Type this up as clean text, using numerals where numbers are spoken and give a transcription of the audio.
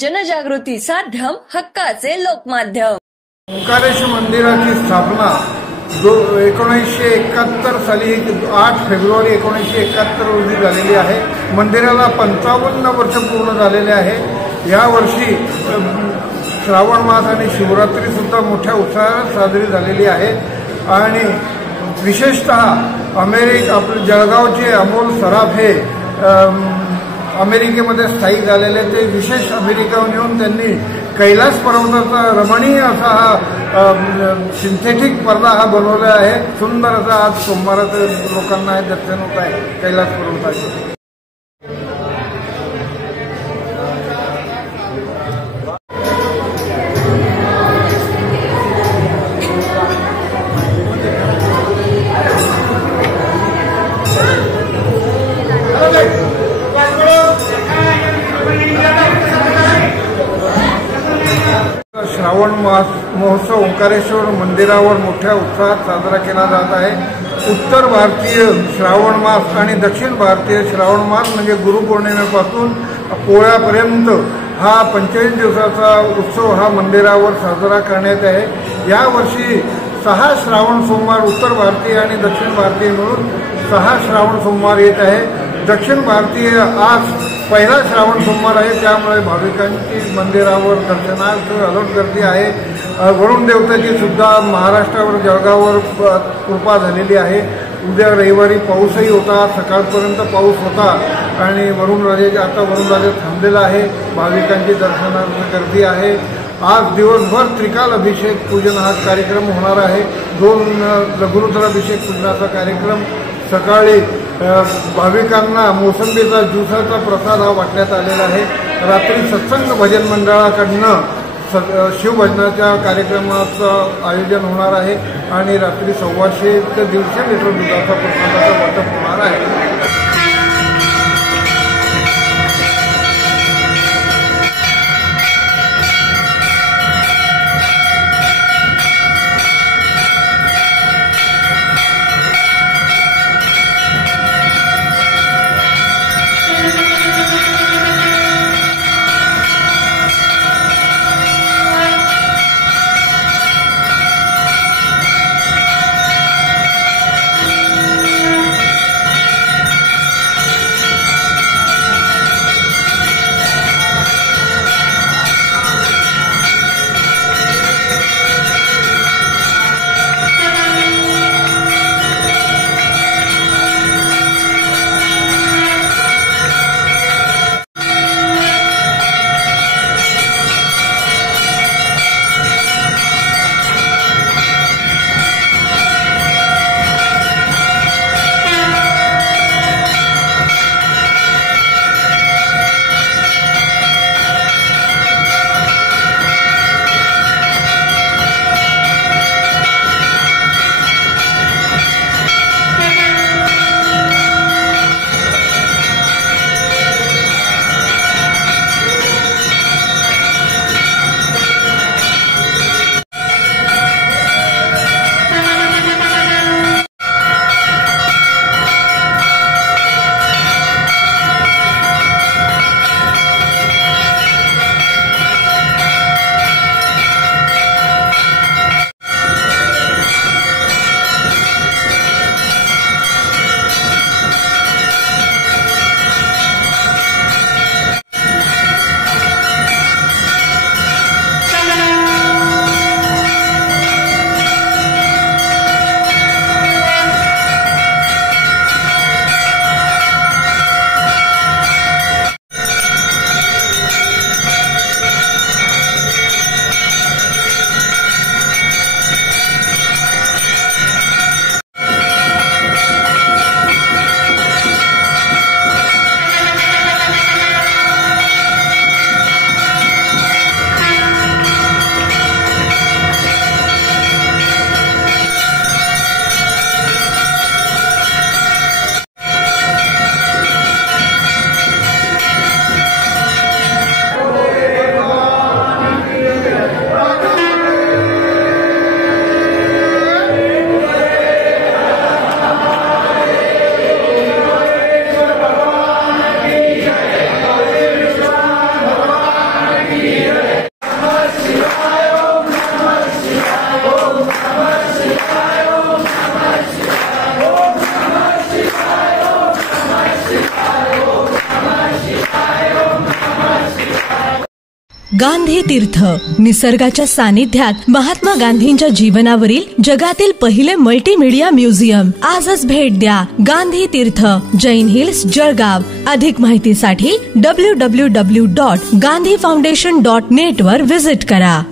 जनजागृती साध्यम हक्काचे लोकमाध्यम। ओंकारेश्वर मंदिराची स्थापना 1971 साली 8 फेब्रुवारी 1971 रोजी झालेली आहे। मंदिराला 55 वर्ष पूर्ण झालेले आहे। या वर्षी श्रावण मास आणि शिवरात्री सुद्धा मोठ्या उत्साहात साजरी झालेली आहे आणि विशेषतः आपले जळगावचे अमोल सराफ हे अमेरिकेमध्ये स्थायिक झालेले ते विशेष अमेरिकेहून येऊन त्यांनी कैलास पर्वताचा रमणीय असा हा सिंथेटिक पडदा हा बनवला आहे। सुंदर असा आज सोमवाराचं लोकांना दर्शन होत आहे कैलास पर्वताचे। श्रावण मास महोत्सव ओंकारेश्वर मंदिरावर मोठ्या उत्साहात साजरा केला जात आहे। उत्तर भारतीय श्रावण मास आणि दक्षिण भारतीय श्रावण मास म्हणजे गुरुपौर्णिमेपासून पोळ्यापर्यंत हा 25 दिवसाचा उत्सव हा मंदिरावर साजरा करण्यात आहे। यावर्षी 6 श्रावण सोमवार उत्तर भारतीय आणि दक्षिण भारतीय मिळून 6 श्रावण सोमवार येत आहे। दक्षिण भारतीय आज पहिला श्रावण सोमवार आहे, त्यामुळे भाविकांची मंदिरावर दर्शनार्थ अलोट गर्दी आहे। वरुण देवताची सुद्धा महाराष्ट्रावर जळगाववर कृपा झालेली आहे। उद्या रविवारी पाऊसही होता, सकाळपर्यंत पाऊस होता आणि वरुण राजा थांबलेला आहे। भाविकांची दर्शनार्थ गर्दी आहे। आज दिवसभर त्रिकाल अभिषेक पूजन हा कार्यक्रम होणार आहे। 2 लघुरुद्राभिषेक पूजनाचा कार्यक्रम सकाळी भाविकांना मोसंबीचा ज्यूसाचा प्रसाद हा वाटण्यात आलेला आहे। रात्री सत्संग भजन मंडळाकडनं शिवभजनाच्या कार्यक्रमाचं आयोजन होणार आहे आणि रात्री 125 ते 150 लिटर दुधाचा प्रसादाचं वाटप होणार आहे। गांधी तीर्थ, निसर्गाच्या सानिध्यात महात्मा गांधींच्या जीवनावरील जगातील पहिले मल्टीमीडिया म्युझियम. आजच भेट द्या. गांधी तीर्थ, जैन हिल्स, जळगाव. अधिक माहितीसाठी www.gandhifoundation.net वर व्हिजिट करा.